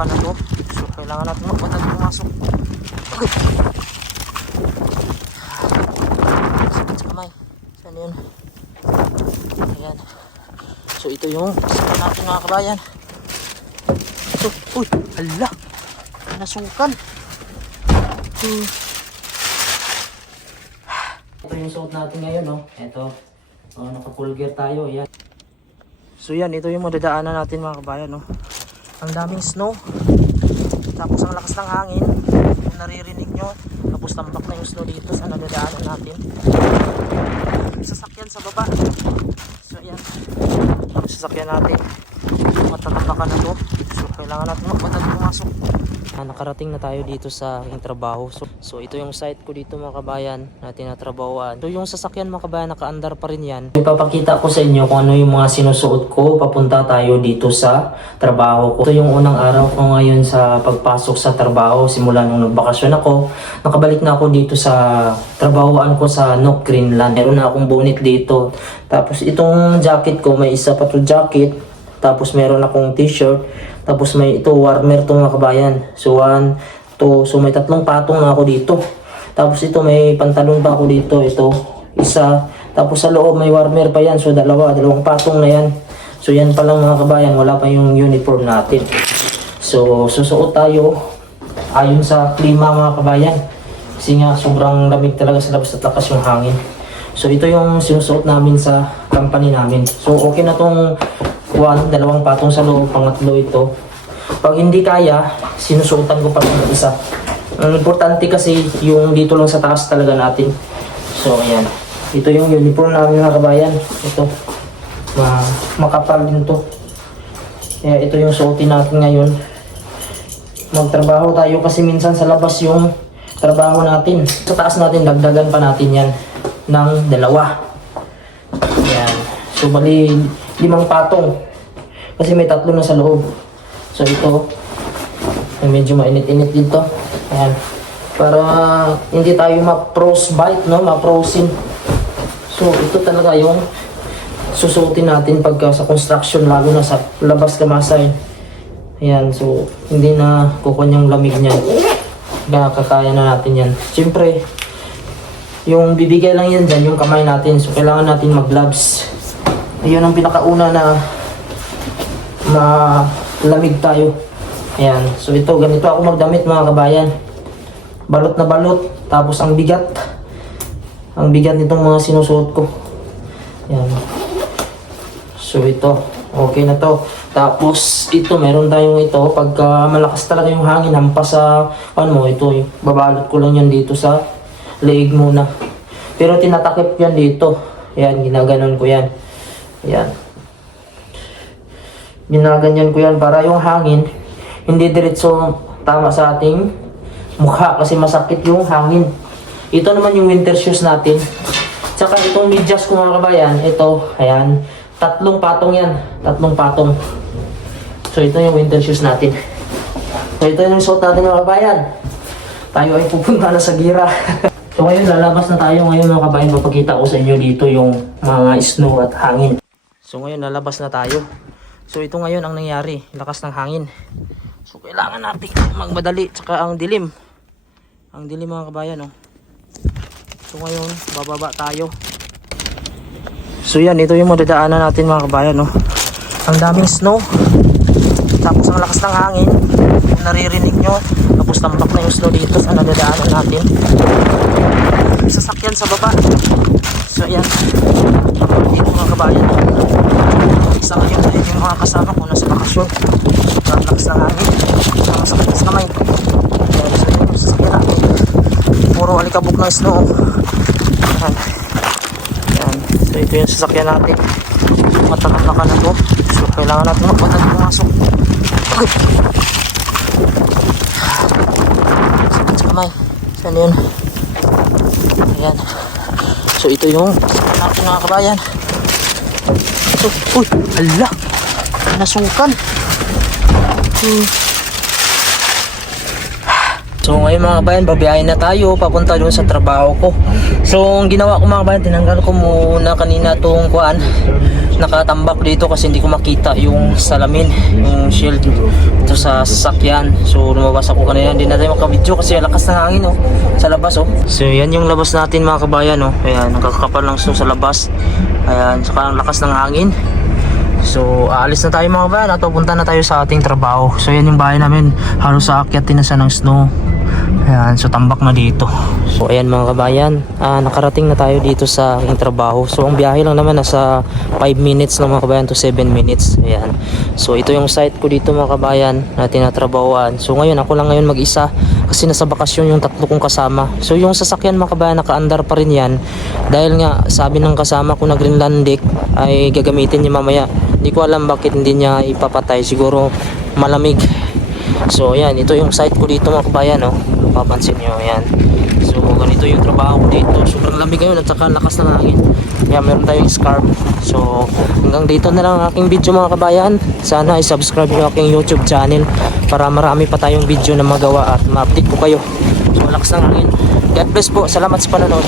tatampakan na to. So, kailangan natin magbatal pumasok. Agad. Sakit sa kamay. Saan yun? Ayan. So, ito yung sakit natin mga kabayan. Ito. Uy! Hala! Nasukan. Hmm. Ito yung suot natin ngayon, no? Ito. Oh, naka-full gear tayo. Yan. So yan, ito yung madadaanan natin mga kabayan, no? Ang daming snow. Tapos ang lakas ng hangin. Kung naririnig nyo. Tapos tambak na yung snow dito sa nadadaanan natin. Sasakyan sa baba. So yan. Ang sasakyan natin. Matatambakan na to. So kailangan natin magbatal pumasok. Ah, nakarating na tayo dito sa aking trabaho. So, so ito yung site ko dito mga kabayan na tinatrabahoan. So yung sasakyan mga kabayan nakaandar pa rin yan. Ipapakita ko sa inyo kung ano yung mga sinusuot ko papunta tayo dito sa trabaho ko. Ito yung unang araw ko ngayon sa pagpasok sa trabaho simula nung nagbakasyon ako. Nakabalik na ako dito sa trabahoan ko sa Nook Greenland. Meron na akong bonnet dito. Tapos itong jacket ko may isa pa to jacket. Tapos meron akong t-shirt. Tapos may ito warmer to mga kabayan. So one, to, so may tatlong patong na ako dito. Tapos ito may pantalon pa ako dito. Ito isa. Tapos sa loob may warmer pa yan. So dalawa, dalawang patong na yan. So yan pa lang mga kabayan. Wala pa yung uniform natin. So susuot tayo ayon sa klima mga kabayan. Kasi nga sobrang lamig talaga sa labas at lakas yung hangin. So ito yung sinusuot namin sa company namin. So okay na tong one, dalawang patong sa loob, pangatlo ito. Pag hindi kaya, sinusuotan ko pa ng isa. Ang importante kasi yung dito lang sa taas talaga natin. So ayan. Ito yung uniform namin mga kabayan. Ito. Ma makapal din to. Kaya ito yung suotin natin ngayon. Magtrabaho tayo kasi minsan sa labas yung trabaho natin. Sa taas natin, dagdagan pa natin yan ng dalawa. Yan. So, bali, limang patong. Kasi may tatlo na sa loob. So, ito, medyo mainit-init dito. Ayan. Para hindi tayo ma-frostbite, no? Ma-frozen. So, ito talaga yung susuotin natin pagka sa construction, lalo na sa labas kamasay. Ayan, so, hindi na kukuha yung lamig niyan. Nakakaya na natin yan. Siyempre, yung bibigay lang yan dyan, yung kamay natin. So, kailangan natin mag-gloves. Ayun ang pinakauna na malamig tayo. Ayan. So, ito, ganito ako magdamit mga kabayan. Balot na balot. Tapos, ang bigat. Ang bigat nitong mga sinusuot ko. Ayan. So, ito. Okay na to. Tapos, ito, meron tayong ito. Pagka malakas talaga yung hangin, hampas sa, ano mo, ito, babalot ko lang yan dito sa leeg muna. Pero tinatakip yan dito. Yan, ginaganon ko yan. Yan. Ginaganyan ko yan para yung hangin hindi diretso tama sa ating mukha kasi masakit yung hangin. Ito naman yung winter shoes natin. Tsaka itong medyas ko mga kabayan, ito, ayan, tatlong patong yan. Tatlong patong. So ito yung winter shoes natin. So ito yung suot natin mga kabayan. Tayo ay pupunta na sa gira. so ngayon lalabas na tayo ngayon mga kabayan. Papakita ko sa inyo dito yung mga snow at hangin. So ngayon lalabas na tayo. So ito ngayon ang nangyari, lakas ng hangin. So kailangan natin magmadali tsaka ang dilim. Ang dilim mga kabayan oh. So ngayon bababa tayo. So yan, ito yung madadaanan natin mga kabayan oh. Ang daming snow. Tapos ang lakas ng hangin. Kung naririnig nyo, tapos tambak na yung snow dito sa nadadaanan natin. Sasakyan sa baba. So yan. Dito mga kabayan. Isa ngayon dahil yung mga kasama ko nasa bakasyon. Sobrang lakas ng hangin. Ang sakit sa kamay. Kaya so yun yung sasakyan natin. Puro alikabok ng snow. Yan. Yan. So ito yung sasakyan natin. Matagal na ka na to. So kailangan natin magbatal pumasok. Agad. Sakit sa kamay. Saan yun? Ayan. So ito yung sasakyan natin mga kabayan. Ito. Uy! Ala! Nasukan. Hmm. So ngayon mga kabayan, babiyahin na tayo papunta doon sa trabaho ko. So, ang ginawa ko mga kabayan, tinanggal ko muna kanina tong kuan nakatambak dito kasi hindi ko makita yung salamin, yung shield dito sa sasakyan. So, lumabas ako kanina, hindi na tayo kasi lakas ng hangin oh, sa labas oh. So, yan yung labas natin mga kabayan oh. Ayan, nakakapal lang so sa labas. Ayan, saka ang lakas ng hangin. So, aalis na tayo mga kabayan at pupunta na tayo sa ating trabaho. So, yan yung bahay namin. Halos sa akyat din na siya ng snow. Ayan, so tambak na dito. So, ayan mga kabayan. Ah, nakarating na tayo dito sa aking trabaho. So, ang biyahe lang naman nasa 5 minutes lang mga kabayan to 7 minutes. Ayan. So, ito yung site ko dito mga kabayan na tinatrabahoan. So, ngayon ako lang ngayon mag-isa kasi nasa bakasyon yung tatlo kong kasama. So, yung sasakyan mga kabayan naka-andar pa rin yan. Dahil nga, sabi ng kasama ko na Greenlandic ay gagamitin niya mamaya. Hindi ko alam bakit hindi niya ipapatay. Siguro malamig. So yan, ito yung site ko dito mga kabayan, no? Papansin nyo, yan. So ganito yung trabaho ko dito. Sobrang lamig ngayon at saka lakas ng hangin. Kaya meron tayong scarf. So hanggang dito na lang ang aking video mga kabayan. Sana i-subscribe nyo aking YouTube channel para marami pa tayong video na magawa at ma-update ko kayo. So lakas ng hangin. God bless po. Salamat sa panonood.